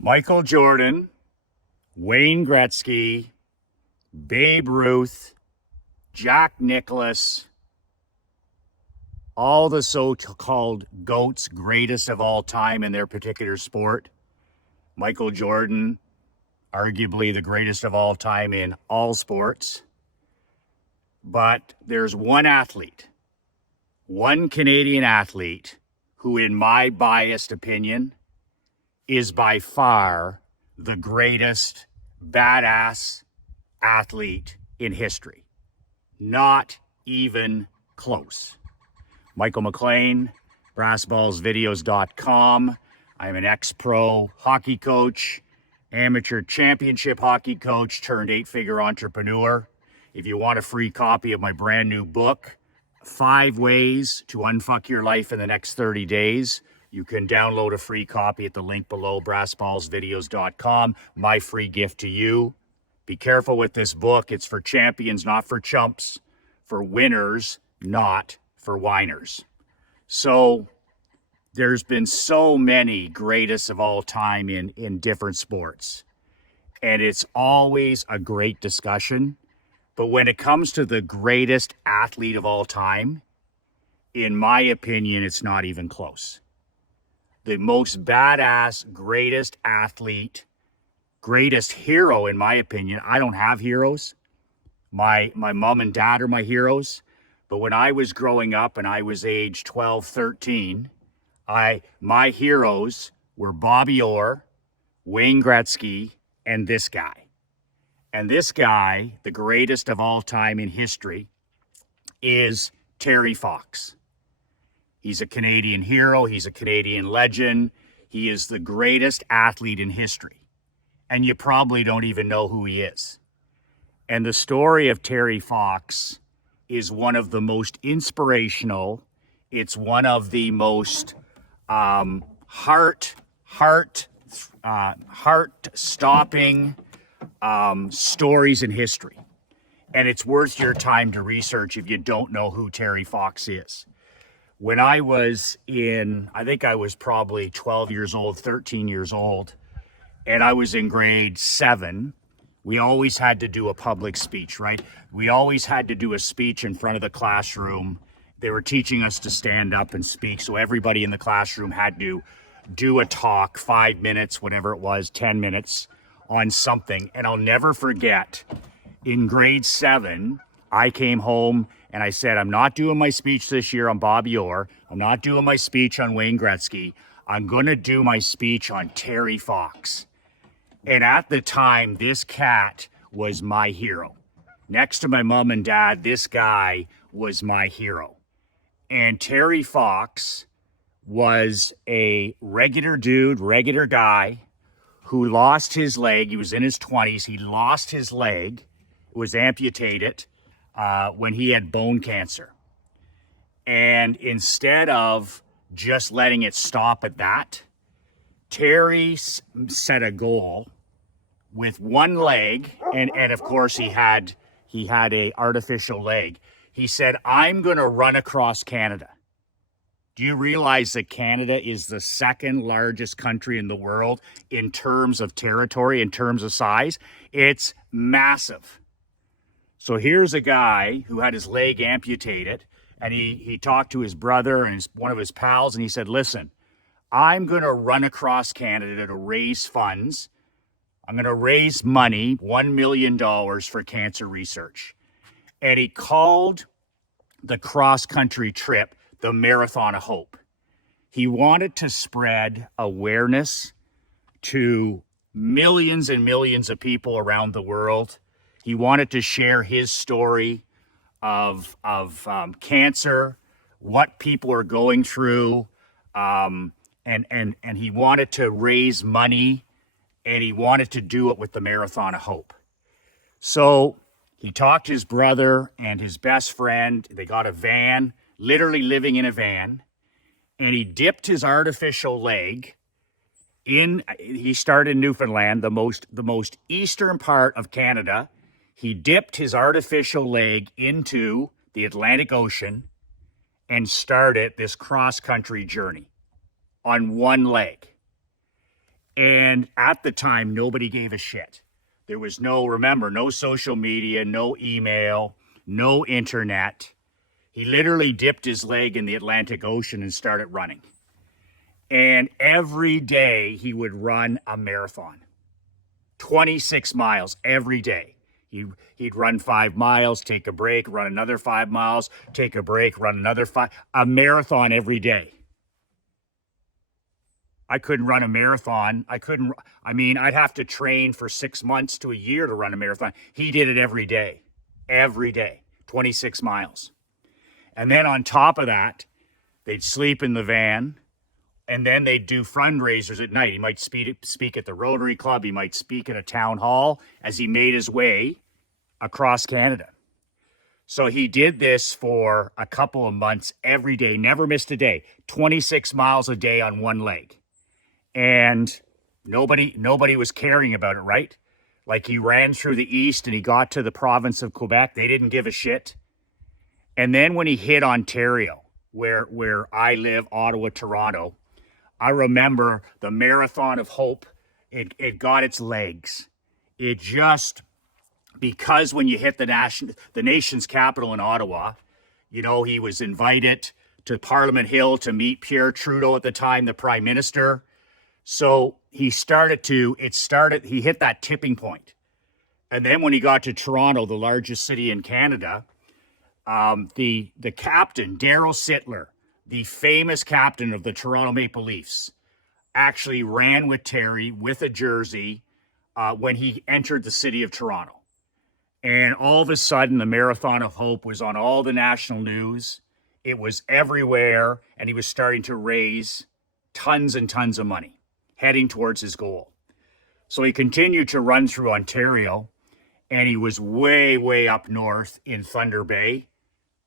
Michael Jordan, Wayne Gretzky, Babe Ruth, Jack Nicklaus, all the so-called GOATs, greatest of all time in their particular sport. Michael Jordan, arguably the greatest of all time in all sports. But there's one athlete, one Canadian athlete, who in my biased opinion is by far the greatest badass athlete in history. Not even close. Michael McLean, brassballsvideos.com. I'm an ex-pro hockey coach, amateur championship hockey coach turned 8-figure entrepreneur. If you want a free copy of my brand new book, 5 Ways to Unfuck Your Life in the Next 30 Days, you can download a free copy at the link below, brassballsvideos.com. My free gift to you. Be careful with this book. It's for champions, not for chumps. For winners, not for whiners. So there's been so many greatest of all time in different sports. And it's always a great discussion. But when it comes to the greatest athlete of all time, in my opinion, it's not even close. The most badass, greatest athlete, greatest hero, in my opinion. I don't have heroes. My mom and dad are my heroes. But when I was growing up and I was age 12, 13, my heroes were Bobby Orr, Wayne Gretzky, and this guy. And this guy, the greatest of all time in history, is Terry Fox. He's a Canadian hero. He's a Canadian legend. He is the greatest athlete in history. And you probably don't even know who he is. And the story of Terry Fox is one of the most inspirational. It's one of the most heart-stopping stories in history. And it's worth your time to research if you don't know who Terry Fox is. When I was I think I was probably 12 years old, 13 years old, and I was in grade 7, we always had to do a public speech, right? We always had to do a speech in front of the classroom. They were teaching us to stand up and speak, so everybody in the classroom had to do a talk, 5 minutes, whatever it was, 10 minutes on something. And I'll never forget, in grade 7, I came home and I said, I'm not doing my speech this year on Bobby Orr. I'm not doing my speech on Wayne Gretzky. I'm going to do my speech on Terry Fox. And at the time, this cat was my hero. Next to my mom and dad, this guy was my hero. And Terry Fox was a regular dude, regular guy who lost his leg. He was in his 20s. He lost his leg, was amputated when he had bone cancer. And instead of just letting it stop at that, Terry set a goal with one leg, and of course he had a artificial leg. He said, I'm going to run across Canada. Do you realize that Canada is the second largest country in the world in terms of territory, in terms of size? It's massive. So here's a guy who had his leg amputated, and he talked to his brother and one of his pals, and he said, listen, I'm going to run across Canada to raise funds. I'm going to raise money, $1 million for cancer research. And he called the cross-country trip the Marathon of Hope. He wanted to spread awareness to millions and millions of people around the world. He wanted to share his story of cancer, what people are going through, and he wanted to raise money, and he wanted to do it with the Marathon of Hope. So he talked to his brother and his best friend. They got a van, literally living in a van, and he dipped his artificial leg in. He started in Newfoundland, the most eastern part of Canada. He dipped his artificial leg into the Atlantic Ocean and started this cross-country journey on one leg. And at the time, nobody gave a shit. There was no social media, no email, no internet. He literally dipped his leg in the Atlantic Ocean and started running. And every day he would run a marathon, 26 miles every day. He'd run 5 miles, take a break, run another 5 miles, take a break, run another 5, a marathon every day. I couldn't run a marathon. I'd have to train for 6 months to a year to run a marathon. He did it every day, 26 miles. And then on top of that, they'd sleep in the van, and then they'd do fundraisers at night. He might speak at the Rotary Club. He might speak at a town hall as he made his way across Canada. So he did this for a couple of months every day, never missed a day, 26 miles a day on one leg. And nobody was caring about it, right? Like, he ran through the east and he got to the province of Quebec. They didn't give a shit. And then when he hit Ontario, where I live, Ottawa, Toronto, I remember the Marathon of Hope. It got its legs. It just, because when you hit the nation's capital in Ottawa, he was invited to Parliament Hill to meet Pierre Trudeau at the time, the Prime Minister. So he hit that tipping point. And then when he got to Toronto, the largest city in Canada, the captain, Darryl Sittler, the famous captain of the Toronto Maple Leafs, actually ran with Terry with a jersey when he entered the city of Toronto. And all of a sudden, the Marathon of Hope was on all the national news. It was everywhere, and he was starting to raise tons and tons of money, heading towards his goal. So he continued to run through Ontario, and he was way, way up north in Thunder Bay.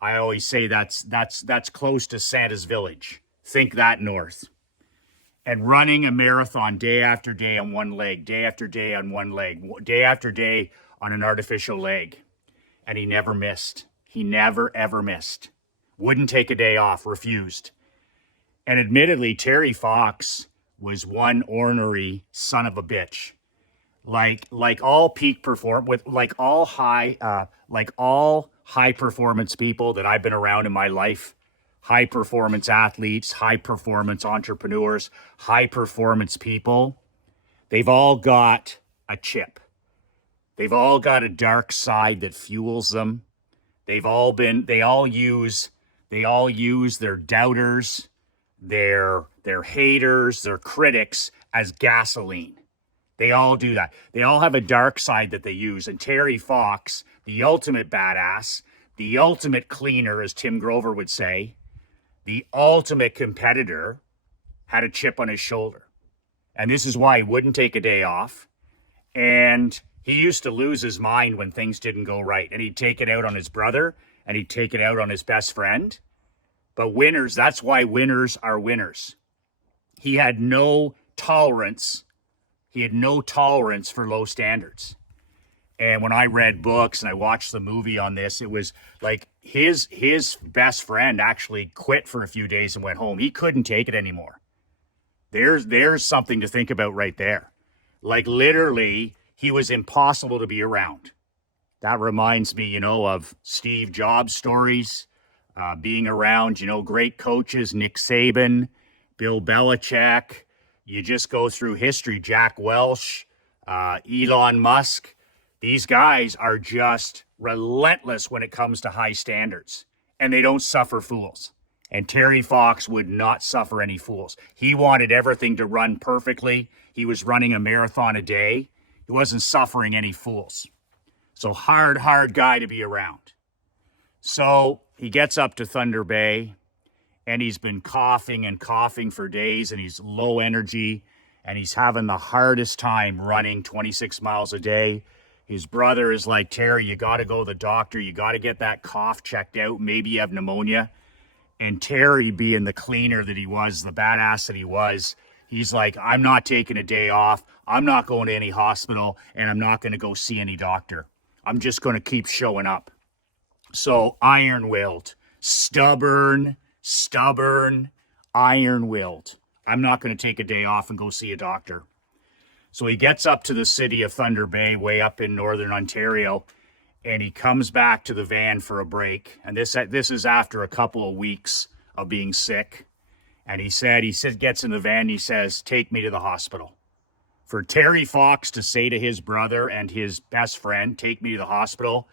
I always say that's close to Santa's Village. Think that north. And running a marathon day after day on one leg, day after day on one leg, day after day on an artificial leg. And he never missed. He never, ever missed. Wouldn't take a day off, refused. And admittedly, Terry Fox was one ornery son of a bitch. Like all high performance people that I've been around in my life, high performance athletes, high performance entrepreneurs, high performance people, they've all got a chip. They've all got a dark side that fuels them. They all use their doubters, their haters, their critics as gasoline. They all do that. They all have a dark side that they use. And Terry Fox, the ultimate badass, the ultimate cleaner, as Tim Grover would say, the ultimate competitor, had a chip on his shoulder. And this is why he wouldn't take a day off. And he used to lose his mind when things didn't go right. And he'd take it out on his brother, and he'd take it out on his best friend. But winners, that's why winners are winners. He had no tolerance. He had no tolerance for low standards. And when I read books and I watched the movie on this, it was like his best friend actually quit for a few days and went home. He couldn't take it anymore. There's something to think about right there. Like, literally, he was impossible to be around. That reminds me, of Steve Jobs stories, being around, great coaches, Nick Saban, Bill Belichick. You just go through history, Jack Welch, Elon Musk. These guys are just relentless when it comes to high standards, and they don't suffer fools. And Terry Fox would not suffer any fools. He wanted everything to run perfectly. He was running a marathon a day. He wasn't suffering any fools. So hard guy to be around. So he gets up to Thunder Bay, and he's been coughing for days, and he's low energy, and he's having the hardest time running 26 miles a day. His brother is like, Terry, you got to go to the doctor. You got to get that cough checked out. Maybe you have pneumonia. And Terry, being the cleaner that he was, the badass that he was, he's like, I'm not taking a day off. I'm not going to any hospital, and I'm not going to go see any doctor. I'm just going to keep showing up. So iron-willed, stubborn, iron-willed. I'm not going to take a day off and go see a doctor. So he gets up to the city of Thunder Bay, way up in northern Ontario, and he comes back to the van for a break. And this is after a couple of weeks of being sick. And he gets in the van and he says, "Take me to the hospital." For Terry Fox to say to his brother and his best friend, "Take me to the hospital,"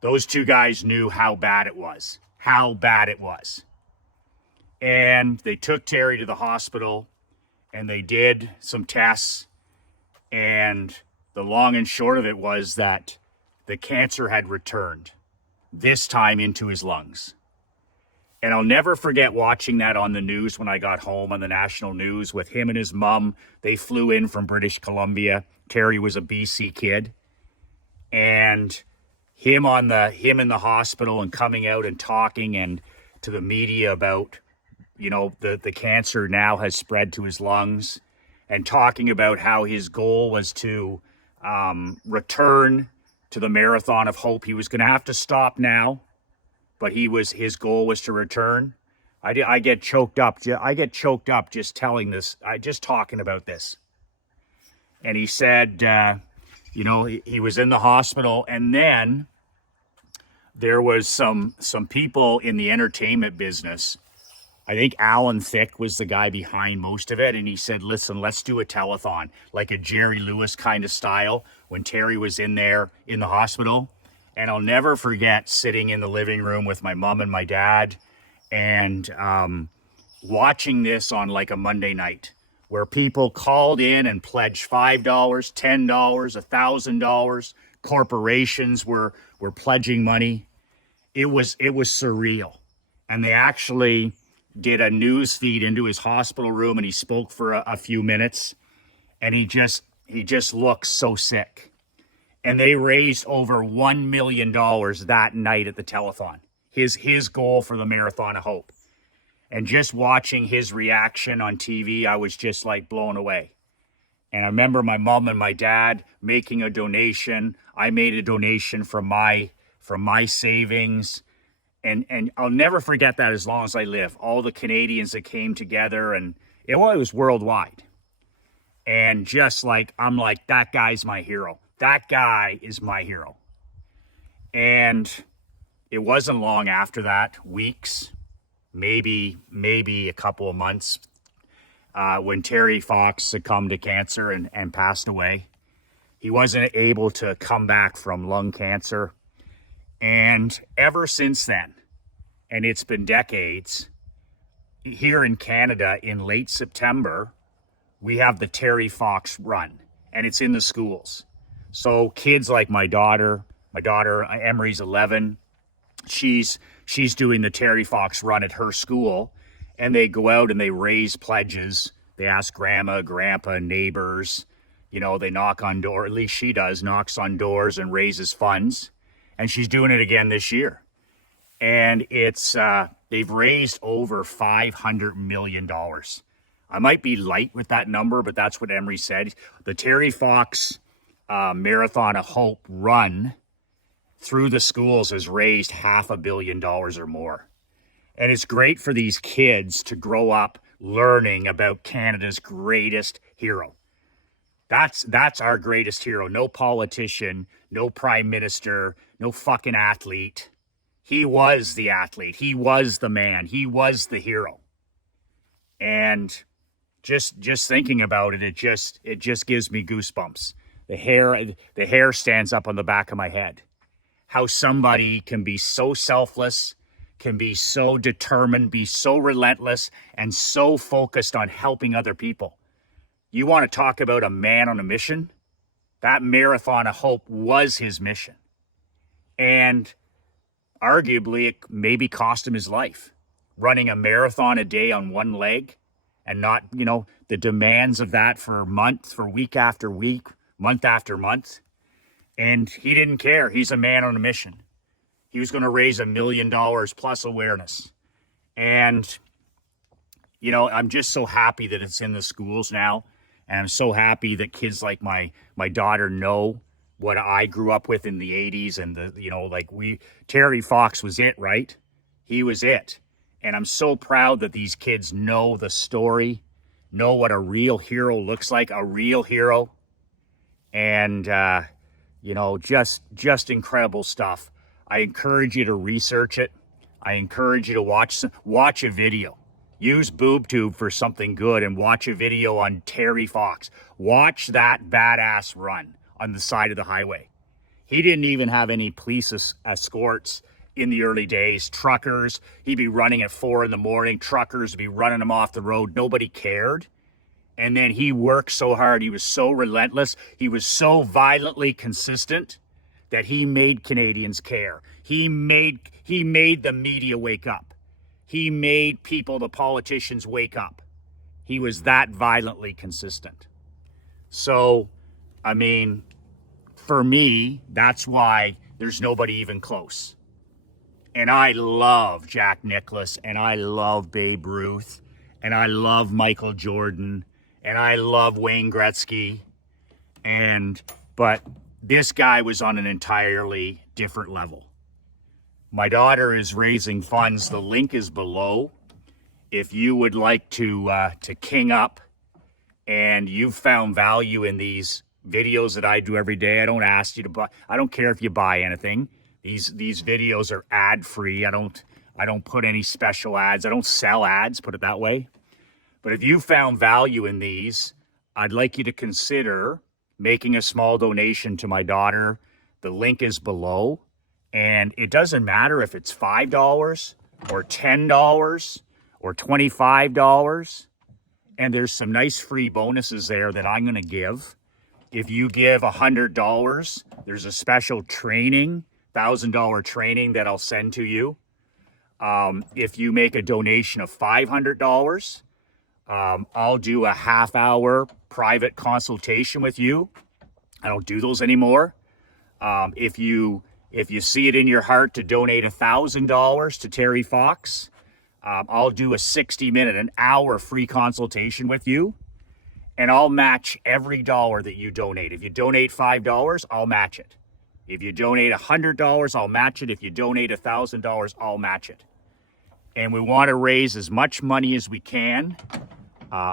those two guys knew how bad it was. How bad it was. And they took Terry to the hospital and they did some tests. And the long and short of it was that the cancer had returned, this time into his lungs. And I'll never forget watching that on the news when I got home on the national news with him and his mom. They flew in from British Columbia. Terry was a BC kid. And him in the hospital and coming out and talking and to the media about, the cancer now has spread to his lungs, and talking about how his goal was to return to the Marathon of Hope. He was going to have to stop now, but his goal was to return. I get choked up. I get choked up just telling this, just talking about this. And he said, he was in the hospital, and then there was some people in the entertainment business. I think Alan Thicke was the guy behind most of it. And he said, "Listen, let's do a telethon, like a Jerry Lewis kind of style," when Terry was in there in the hospital. And I'll never forget sitting in the living room with my mom and my dad and watching this on like a Monday night, where people called in and pledged $5, $10, $1,000. Corporations were pledging money. It was surreal. And they actually did a news feed into his hospital room, and he spoke for a few minutes, and he just looked so sick. And they raised over $1 million that night at the telethon. His goal for the Marathon of Hope. And just watching his reaction on TV, I was just like blown away. And I remember my mom and my dad making a donation. I made a donation from my savings. And I'll never forget that as long as I live. All the Canadians that came together, and it was worldwide. And just like, I'm like, that guy's my hero. That guy is my hero. And it wasn't long after that, weeks, maybe a couple of months, when Terry Fox succumbed to cancer and passed away. He wasn't able to come back from lung cancer. And ever since then, and it's been decades, here in Canada in late September, we have the Terry Fox Run, and it's in the schools. So kids like my daughter Emery's 11, she's doing the Terry Fox Run at her school, and they go out and they raise pledges. They ask grandma, grandpa, neighbors, they knock on doors, at least she does, knocks on doors and raises funds. And she's doing it again this year. And it's they've raised over $500 million. I might be light with that number, but that's what Emery said. The Terry Fox Marathon of Hope Run through the schools has raised $500 million or more. And it's great for these kids to grow up learning about Canada's greatest hero. That's our greatest hero. No politician, no prime minister, no fucking athlete. He was the athlete. He was the man. He was the hero. And just thinking about it, it just gives me goosebumps. The hair stands up on the back of my head. How somebody can be so selfless, can be so determined, be so relentless, and so focused on helping other people. You want to talk about a man on a mission? That Marathon of Hope was his mission. And arguably, it maybe cost him his life. Running a marathon a day on one leg, and not, the demands of that for week after week, month after month. And he didn't care. He's a man on a mission. He was going to raise $1 million plus awareness. And, I'm just so happy that it's in the schools now. And I'm so happy that kids like my daughter know what I grew up with in the 80s. And Terry Fox was it, right? He was it. And I'm so proud that these kids know the story, know what a real hero looks like, a real hero. And, just incredible stuff. I encourage you to research it. I encourage you to watch a video. Use BoobTube for something good and watch a video on Terry Fox. Watch that badass run on the side of the highway. He didn't even have any police escorts in the early days. Truckers, he'd be running at 4 a.m. Truckers would be running him off the road. Nobody cared. And then he worked so hard. He was so relentless. He was so violently consistent that he made Canadians care. He made the media wake up. He made people, the politicians, wake up. He was that violently consistent. So, I mean, for me, that's why there's nobody even close. And I love Jack Nicklaus, and I love Babe Ruth, and I love Michael Jordan, and I love Wayne Gretzky. But this guy was on an entirely different level. My daughter is raising funds. The link is below. If you would like to king up and you've found value in these videos that I do every day, I don't ask you to buy. I don't care if you buy anything. These videos are ad free. I don't put any special ads. I don't sell ads, put it that way. But if you found value in these, I'd like you to consider making a small donation to my daughter. The link is below. And it doesn't matter if it's $5 or $10 or $25. And there's some nice free bonuses there that I'm going to give. If you give $100, there's a special training, $1,000 training that I'll send to you. If you make a donation of $500, I'll do a half-hour private consultation with you. I don't do those anymore. If you see it in your heart to donate $1,000 to Terry Fox, I'll do a 60-minute, an hour free consultation with you, and I'll match every dollar that you donate. If you donate $5, I'll match it. If you donate $100, I'll match it. If you donate $1,000, I'll match it. And we want to raise as much money as we can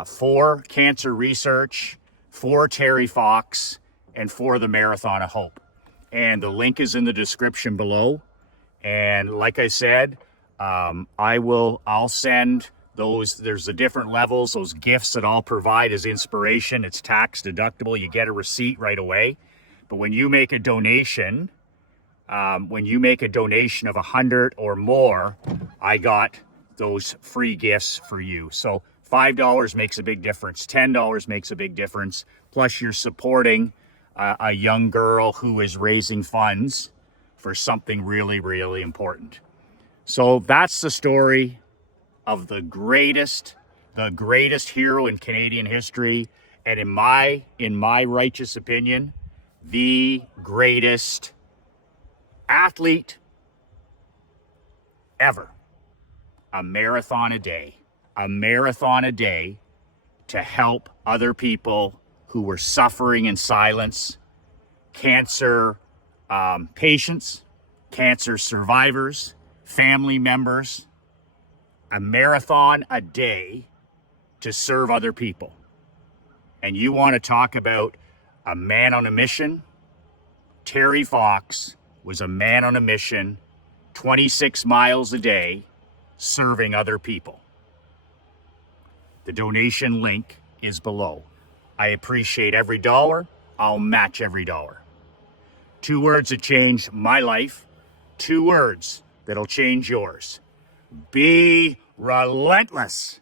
for cancer research, for Terry Fox, and for the Marathon of Hope. And the link is in the description below. And like I said, I'll send those. There's the different levels, those gifts that I'll provide as inspiration. It's tax deductible. You get a receipt right away. But when you make a donation, of 100 or more, I got those free gifts for you. So $5 makes a big difference. $10 makes a big difference. Plus you're supporting a young girl who is raising funds for something really, really important. So that's the story of the greatest hero in Canadian history, and in my righteous opinion, the greatest athlete ever. A marathon a day to help other people who were suffering in silence, cancer patients, cancer survivors, family members. A marathon a day to serve other people. And you want to talk about a man on a mission? Terry Fox was a man on a mission, 26 miles a day, serving other people. The donation link is below. I appreciate every dollar. I'll match every dollar. 2 words that changed my life. 2 words that'll change yours. Be relentless.